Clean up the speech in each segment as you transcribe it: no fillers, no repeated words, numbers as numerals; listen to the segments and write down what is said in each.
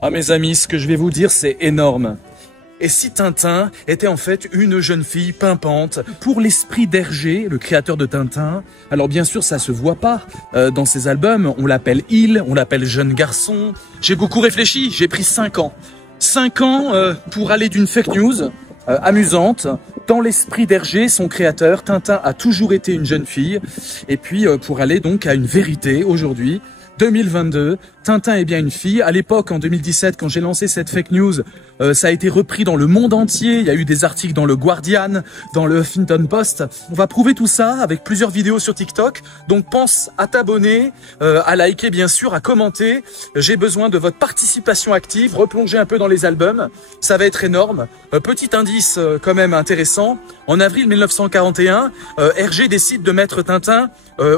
Ah mes amis, ce que je vais vous dire, c'est énorme. Et si Tintin était en fait une jeune fille pimpante pour l'esprit d'Hergé, le créateur de Tintin? Alors bien sûr, ça se voit pas dans ses albums. On l'appelle il, on l'appelle jeune garçon. J'ai beaucoup réfléchi, j'ai pris 5 ans. 5 ans pour aller d'une fake news amusante. Dans l'esprit d'Hergé, son créateur, Tintin a toujours été une jeune fille. Et puis pour aller donc à une vérité aujourd'hui. 2022, Tintin est bien une fille. À l'époque, en 2017, quand j'ai lancé cette fake news, ça a été repris dans le monde entier. Il y a eu des articles dans le Guardian, dans le Huffington Post. On va prouver tout ça avec plusieurs vidéos sur TikTok. Donc pense à t'abonner, à liker bien sûr, à commenter. J'ai besoin de votre participation active. Replonger un peu dans les albums, ça va être énorme. Petit indice quand même intéressant. En avril 1941, Hergé décide de mettre Tintin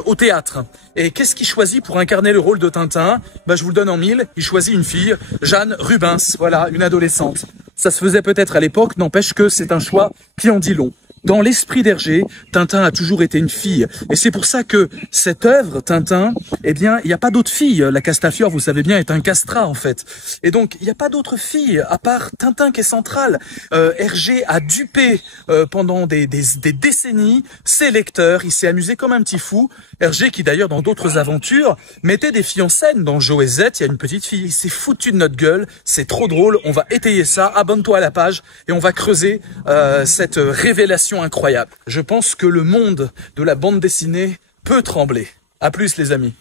au théâtre. Et qu'est-ce qu'il choisit pour incarner le rôle de Tintin? Je vous le donne en mille. Il choisit une fille, Jeanne Rubens. Voilà, une adolescente. Ça se faisait peut-être à l'époque, n'empêche que c'est un choix qui en dit long. Dans l'esprit d'Hergé, Tintin a toujours été une fille. Et c'est pour ça que cette œuvre, Tintin, eh bien, il n'y a pas d'autre fille. La Castafiore, vous savez bien, est un castrat, en fait. Et donc, il n'y a pas d'autre fille, à part Tintin qui est centrale. Hergé a dupé pendant des décennies ses lecteurs. Il s'est amusé comme un petit fou. Hergé, qui d'ailleurs, dans d'autres aventures, mettait des filles en scène. Dans Joe et Z, il y a une petite fille. Il s'est foutu de notre gueule. C'est trop drôle. On va étayer ça. Abonne-toi à la page et on va creuser cette révélation incroyable. Je pense que le monde de la bande dessinée peut trembler. À plus les amis.